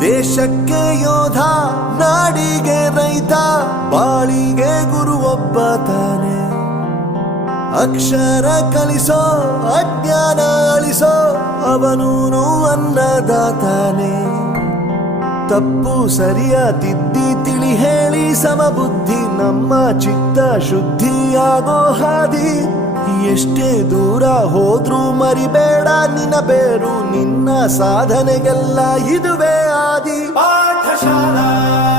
ದೇಶಕ್ಕೆ ಯೋಧ, ನಾಡಿಗೆ ರೈತ, ಬಾಳಿಗೆ ಗುರು ಒಬ್ಬ ತಾನೆ. ಅಕ್ಷರ ಕಲಿಸೋ, ಅಜ್ಞಾನ ಅಳಿಸೋ, ಅವನೂನು ಅನ್ನದಾತಾನೆ. ತಪ್ಪು ಸರಿಯ ತಿದ್ದಿ ತಿಳಿ ಹೇಳಿ ಸಮಬುದ್ಧಿ, ನಮ್ಮ ಚಿತ್ತ ಶುದ್ಧಿಯಾಗೋ ಹಾದಿ. ಎಷ್ಟೇ ದೂರ ಹೋದ್ರೂ ಮರಿಬೇಡ ನಿನ್ನ ಬೇರು, ನಿನ್ನ ಸಾಧನೆಗೆಲ್ಲ ಇದುವೇ ಆದಿ. ಪಾಠಶಾಲಾ